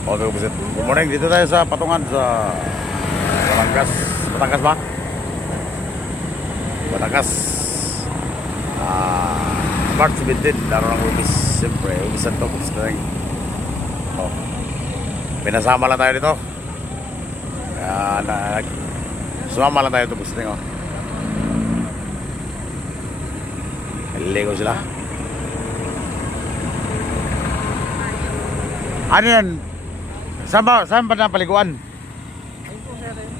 Okay, Busit. Good morning. Dito tayo sa Patungan sa Batangas. Batangas ba? Batangas. March 17. Laro ng Ubis. Siyempre, Ubisan to. Oh. Pinasama lang tayo dito. Sumama lang tayo dito. Busit. Oh. Naliligo sila. Ano yan? Saan ba na paliguan?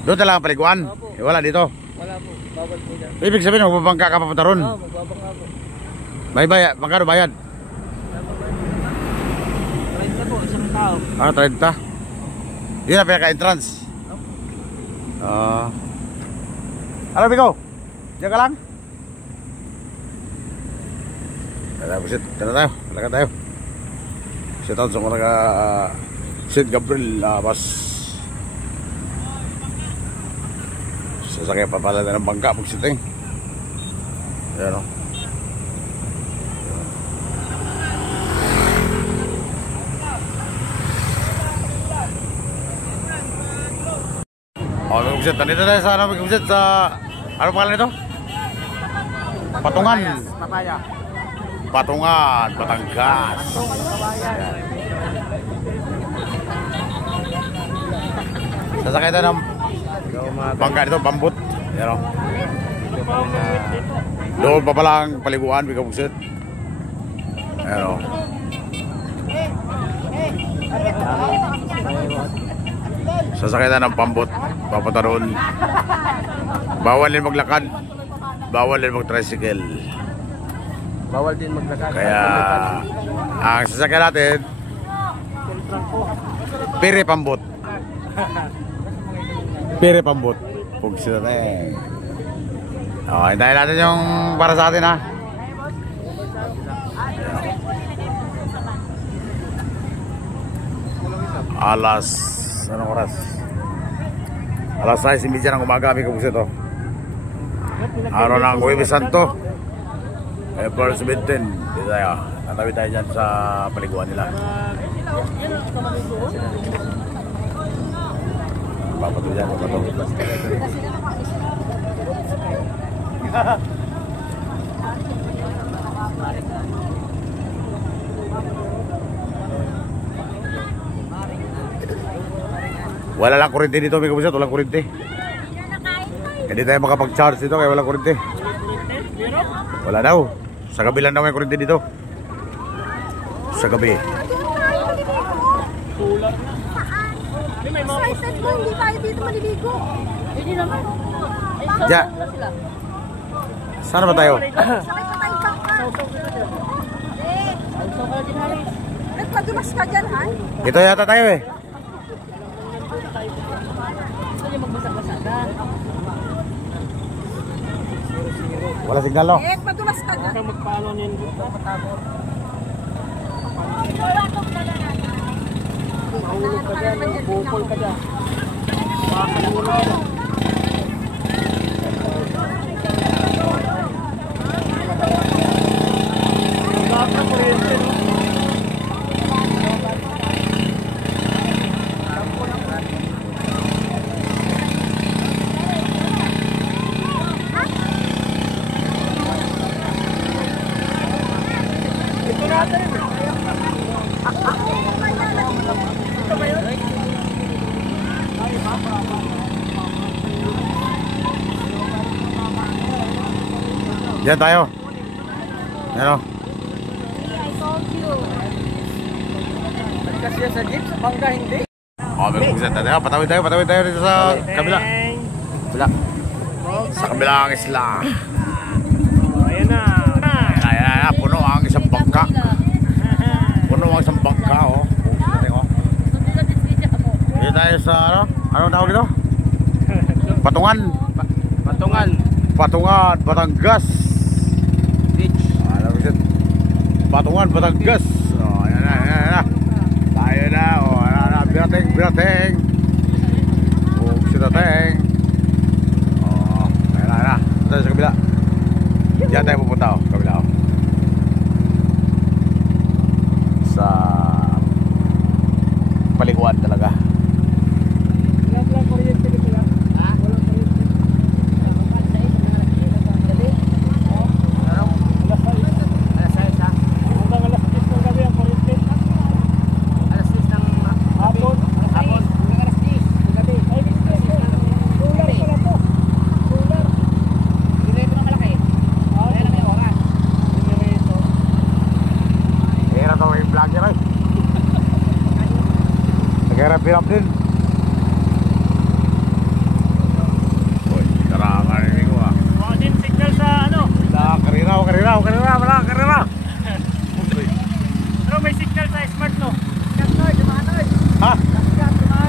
Doon talaga paliguan? Eh, wala dito? Wala po, bawal po dyan. Ibig sabihin, magbabangka ka papunta ron? Oo, magbabangka po. May bayad? Magkano bayad? 30 po, isang tao. 30? Yun na pinaka-entrance? Ano, Biko? Diyan ka lang? Tara tayo, malakad tayo. Shout out sa mga St. Gabriel Labas. Sasakay pa pala na ng bangka pag siting. Ayan o. Magkusit, nandito tayo sa magkusit sa ano pangalan nito? Patungan. Papaya. Patungan, Batangas. Sasakay tayo ng bangka dito, bambut. Yan o. Doon pa palang paliguan, Bikabugsit. Yan o. Sasakay tayo ng pambut. Papunta doon. Bawal din maglakad. Bawal din mag-tricycle. Bawal din maglakad. Kaya ang sasakyan natin Pere Pambot. Pere Pambot. Pug sila na eh. Hintayin natin yung para sa atin ha. Alas anong oras? Alas 6:30 ng umaga kami kabuksit to. Araw ng Huwebes Santo, April 17. Dito tayo. Natawid tayo dyan sa paliguan nila. Papato dyan, papato. Wala lang kurente dito, may kabusat. Walang kurente. Hindi tayo makapag-charge dito kaya walang kurente. Wala daw. Sa gabi lang daw may kurente dito. Sa gabi. Excited mo, hindi tayo dito maliligo. Hindi naman. Ja. Saan ba tayo? Sakay pa tayo bangka. Nagpadumas ka dyan, Han? Dito yata tayo eh. Wala signal no? Padulas ka dyan. Magpaano niyan dito? Mahulog ka dyan, bukol ka dyan. Makakalimulan ka dyan. Lahat na kuryente, no? Ito natin. Diyan tayo. Ano? Kasi sa jeep, sa bangka hindi. May kumusat tayo. Patawid tayo dito sa kabila. Kabila. Sa kabilang isla. Ayan na. Ayan, puno ang isang bangka. Puno ang isang bangka, oh. Dito tayo sa, ano? Anong tawag dito? Patungan. Patungan, Batangas. Beach. Patungan, Batangas. Ayan na. Tayo na, birateng. Sirateng. Ayan na. Tayo sa kabila. Diyan tayo pupunta, kabila. Sa paliguan talaga. Lahat lang kuryente dito lang. Walang kuryente. Alas 6 ha? Hanggang alas 10 ng gabi ang kuryente. Alas 10 ng hapon. Hanggang alas 10 ng gabi. Ay, solar pala to. Solar. Generator na malaki. Kaya na may oras. Generator. Kaya to may vlogger ay. Nagharap-hirap din. Uy, karangan ini ko ah. Mga din signal sa ano. Karira. Pero may signal sa smart no. Ha?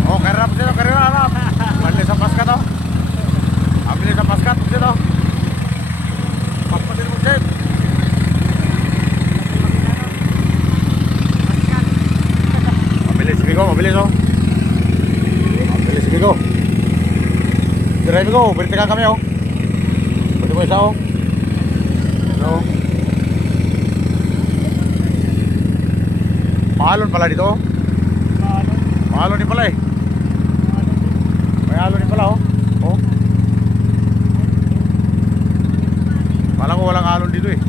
Oh, karira po sila, karira na. Mali sa paskat oh. Ambil sa paskat po sila. Papatin mo sila. Mabilis Bigo, mabilis oh. Mabilis Bigo. Diray Bigo, beritikan kami oh. Pwede mo isa oh. So, mahalon pala dito oh. Mahalon din pala eh. May halon din pala oh. Oh. Kala ko walang halon dito eh.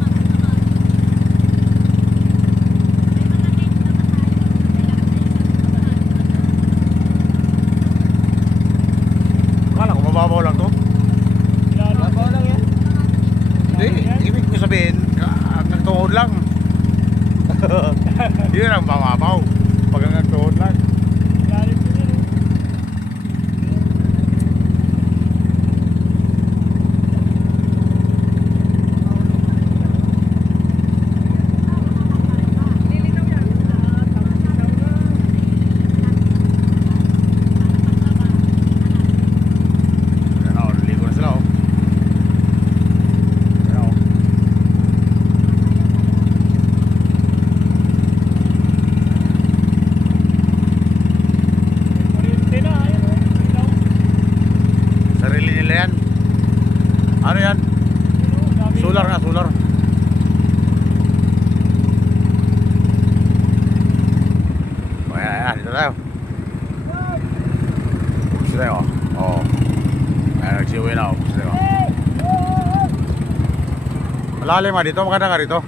Kala ko mababaw lang to. Mababaw lang yan. Hindi, ibig ko sabihin hanggang tuhod lang. Yun ang mababaw. Pag hanggang tuhod lang. Galit din yun. Ayan o, ligo na sila o. Ayan o. Kuryente na. Ayun o. Ilaw. Sarili nila yan. Ano yan? Dami. Solar nga, solar. O yan, ayan, dito tayo. Buksin tayo o. Oo. Ayan, nagsiuwi na o. Buksin tayo o. Malalim nga dito, maganda nga rito.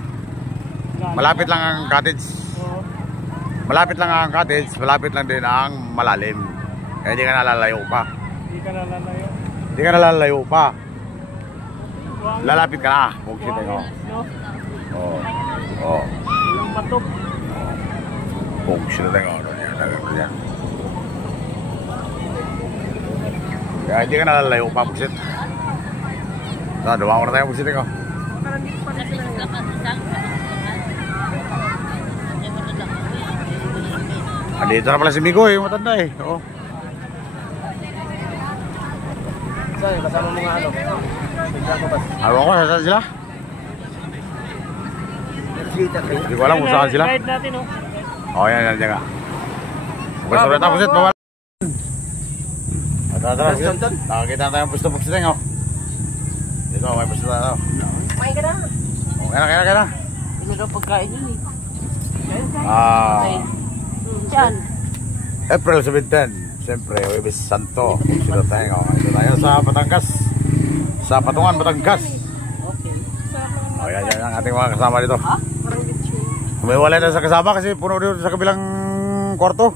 Malapit lang ang cottage. Oo. Malapit lang ang cottage, malapit lang din ang malalim. Kaya di ka nalalayo pa. Hindi ka nalalayo. Di ka nalalayo pa. Buwangin. Lalapit ka na. Buksin tayo o. Buwangin, no? Oo. Oo. Walang batok. Buksin tayo o. Ano yan? Kaya hindi ka nalalayo pa, buksin. So, dumaan ko na tayo, buksin tayo o. Andito na pala si Migo eh, matanda eh. Oo. Saan? Kasama mga ano? Alam ko, saan sila? Hindi ko alam kung saan sila. Guide natin o. Oh, yan nga. Basta ulit ako, Busit, bawal. Tara, Busit. Nakakita na tayong pusto Busit eh, oh. Dito, may pusto na tayo. May ka na. Oh, kaya na. Ano daw pagkain yun eh? Ah, April 17, siyempre, Huwebes Santo. Dito tayo, dito tayo sa Batangas. Sa Patungan, Batangas. Oh, yan ang ating mga kasama dito. Umiwalay na sa kasama kasi puno dito sa kabilang kwarto.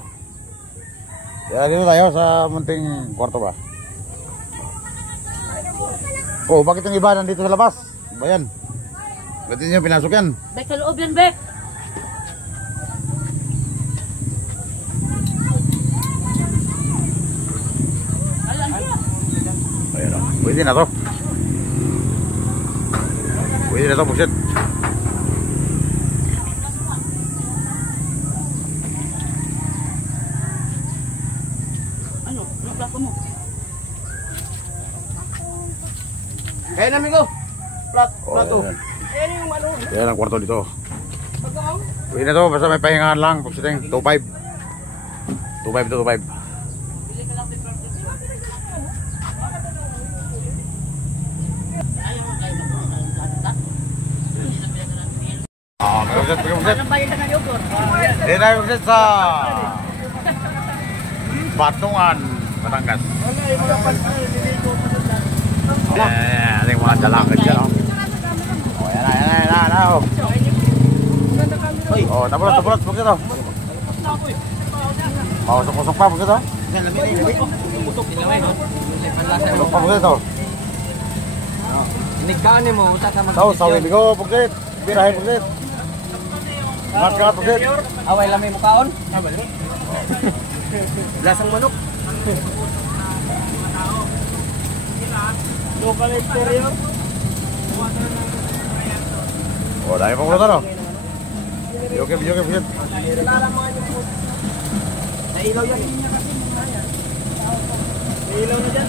Kaya dito tayo sa munting kwarto ba. Oh, bakit yung iba nandito sa labas? Ba yan? Ba't niyo pinasok yan? Bek, sa loob yan, Bek. Ayan o, pwede na to. Pwede na to, Busit. Ano? Ano plato mo? Kaya namin ko. Plato. Oh, Ayan yung ano. yan ang kwarto dito. Pagkaong. Pwede na to, basta may pahingahan lang. Busiting, 2.5. 2.5 to 2.5. Busit. Anong bayan na ng yogurt? Hindi tayo Busit sa Patungan, Batangas. Wala, yung mga pantay, nilito pa doon lang. Ating mga dalangin dyan, oh. Oh, yan na, oh. Oh, tapos, huwag ito. Usok pa, huwag ito. Usok pa, huwag ito. Nigkaan mo, utak ka Tahu, sawi bigo, pugit. Birahin pugit. Mat ka pugit. Away lang may mukaon? Lasang manok. Local exterior. Oh, dahil pa pulutan, oh. Biyoke, pugit. Sa ilaw yan. Sa ilaw na dyan.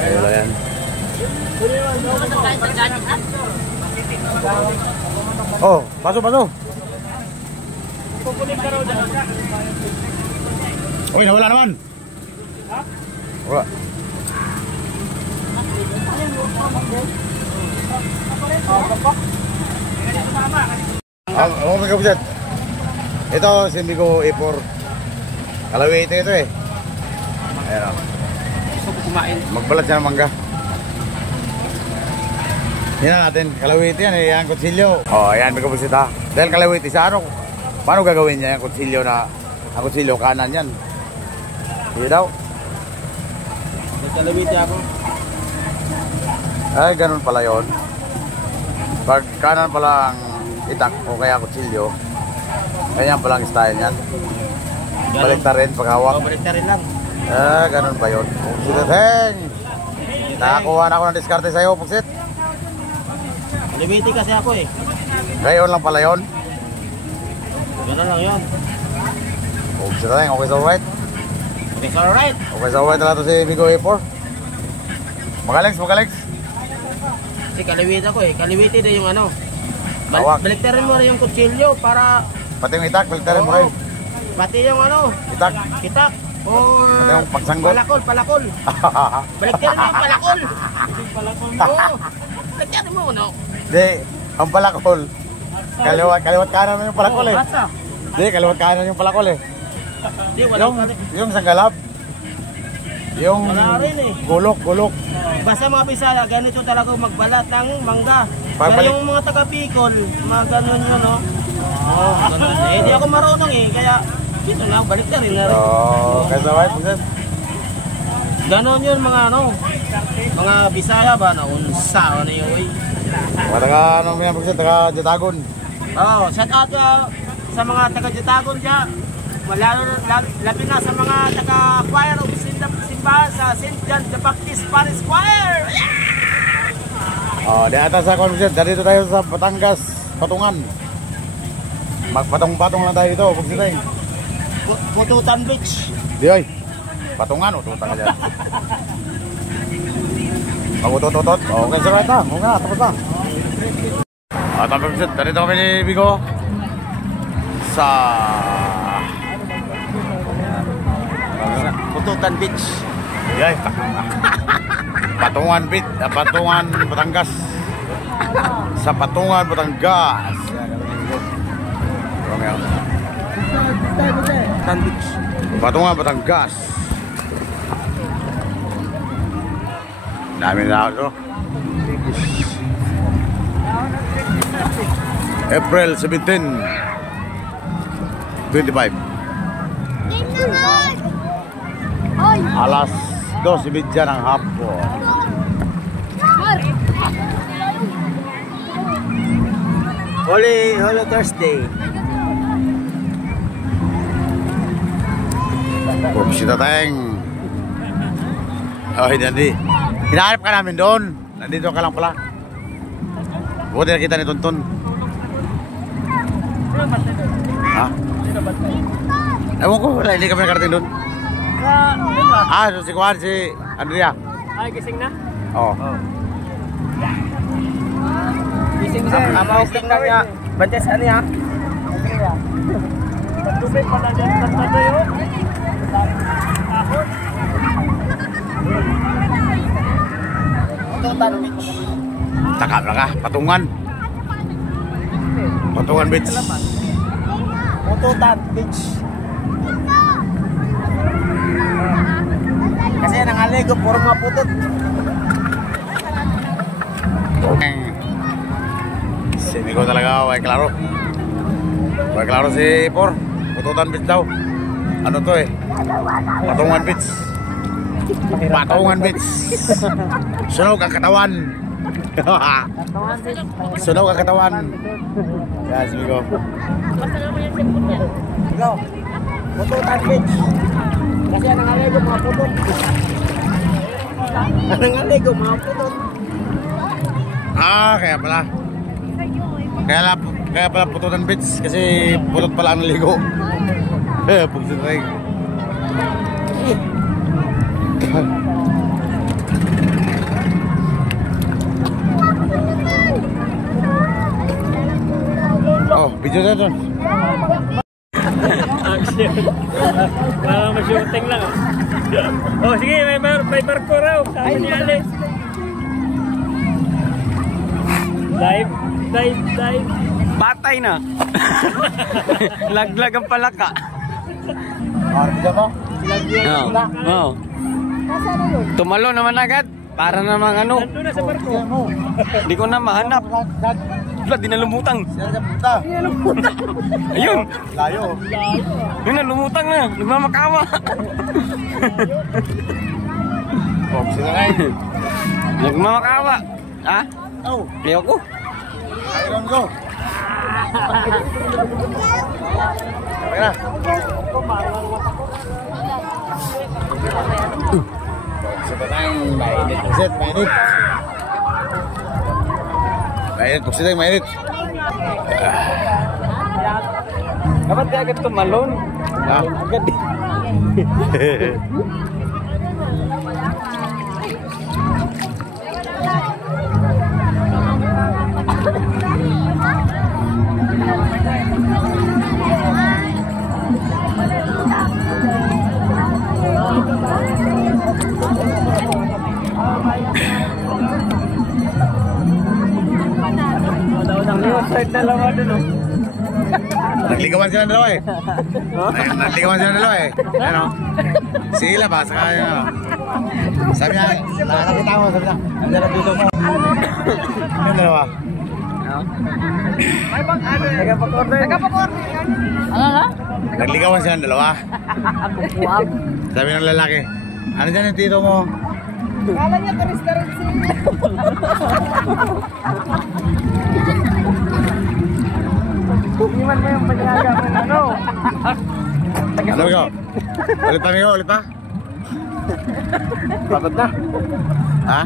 Ayun lang yan. Oh, pasok. Kukunin ka raw dyan. Uy, nawala naman. Wala. Ano mga kapuset? Ito, sindi ko A4. Kalawite ito eh. Ayan o. Gusto ko kumain. Magbalat siya ng mangga. Yan na natin. Kalawite yan eh. Yan, kutsilyo. Oh, ayan mga kapuset ha. Dahil kalawite sa ano, paano gagawin niya yung kutsilyo na, ang kutsilyo kanan yan? Hindi daw. Nagkalawiti ako. Ay, ganun pala yun. Pag kanan pala ang itak o kaya kutsilyo, ganyan palang style niyan. Balik na rin pag hawak. Balik na rin lang. Ah, ganun pa yun. Pugsit, heng! Nakakuha na ako ng diskarte sa'yo, Pugsit. Kalawiti kasi ako eh. Gayon lang pala yun. Gano'n lang yun. Pugsit, heng. Okay, so right. Okay, alright. Okay, so right na ito si Migo A4. Magalex. Kasi kalawiti ako eh. Kalawiti na yung ano. Hawak. Balik na rin mo rin yung kutsilyo para Pati yung itak, balik na rin mo rin. pati yung ano. Itak. Kitak. O Pati yung pagsanggol. palakol. Balik na rin mo yung palakol. Oo. Balik na rin mo, no? Di, ang palakol. Kaliwat kanan yung palakol eh. Basta. Di, kaliwat kanan yung palakol eh. Di, wala pa rin. Yung sanggalap. Yung Wala rin eh. gulok. Basta mga pisala, ganito talaga magbalat ng mangga. Pero Pagbalik. yung mga taga-Bicol, mga ganun yun, no? Oo, ganun. Eh, di ako marunong eh, kaya dito na, balik na rin na rin. Oh, kaya sa right, Pugsit. Ganun yun mga ano, mga Bisaya ba na unsa, ano yun eh. Mga taga, ano mo yan, Pugsit, taga Jatagon. Oo, shout out sa mga taga-Jatagon dyan. Labi na sa mga taga-choir o simbahan sa St. John the Baptist Parish Choir. Oh, di atas sa Pugsit, dito tayo sa Batangas, Patungan. Magpatong-patong lang tayo dito, Pugsit. Pututan Beach. Di ay, Patungan, ututan ka dyan. Mag-utot-utot. Okay, sa right na. Okay na, tapos na. Tapos Pugsit, dito kami ni Bigo sa Pututan Beach. Yay. Patungan Beach, Patungan Batangas. Sa Patungan Batangas. Pututan Beach. Patungan Batangas. Dami na ako. April 17, 25. Alas 2:30 ng hapon. Holy Thursday. Pumusita tayong. Oh, hindi. Hinahanap ka namin doon. Nandito ka lang pala. Buti na kita ni Tonton. Ha? Ewan ko, wala, hindi kami nakarating doon. So si Juan, si Andrea. Ay, gising na? Oo. Gising sir. Gising na niya. Bantes, ano ya? Tubig pala dyan. Tantado yun. Pututan Beach. Taka lang ka, Patungan. Patungan Beach. Pututan Beach. Kasi nangaligo, puro mga putot. Si Nico talaga, way klaro. Way klaro si Por. Pututan beach daw. Ano to eh? Patungan beach. Patungan beach. Sunog ang katawan. Sunog ang katawan. Yan, si Nico. Basta naman yung cellphone niya. Ikaw, pututan bitch. Kasi nangaligo, mga putot. Nangaligo, mga putot. Ah, kaya pala. Kaya pala pututan beach kasi putot pala ang naligo. Pugsit rin. Oh, video na doon. Action. Parang ma-shooting lang. Oh, sige, may barko raw. Sabi ni Alex. Dive. Patay na. Laglag ang palaka. Video ko? Oo. Tumalo naman agad. Para namang ano. Nandun na sa barko. Hindi ko na mahanap. Wala, di na lumutang. Sila sa punta. Ayun. Layo. Yun na, lumutang na. Nagmamakawa. Pugsit na rin. Nagmamakawa. Ha? Oh, Ayoko. ayun ko. Okay na. Pugsit na rin. Mainit. Pugsit, mainit. Mainit, pugsit na rin, mainit. Dapat di agad tumalon. Ha? Agad di. Start na lang ako dun. Nagligawan sila ng dalawa eh. Nagligawan sila ng dalawa eh. Ano? Sila ba? Saka yun ano. Sabi niya, nakakita mo, sabi niya, andyan ang dito mo. Yung dalawa. Nagapag-order. Ano na? Nagligawan sila ng dalawa. Sabi ng lalaki, ano dyan yung tito mo? Kala niya ka-restaurant sila. Iwan mo yung paglaga mo ano. Ano ko? Ulit pa, amigo? Ulit pa? Dapat na. Ha?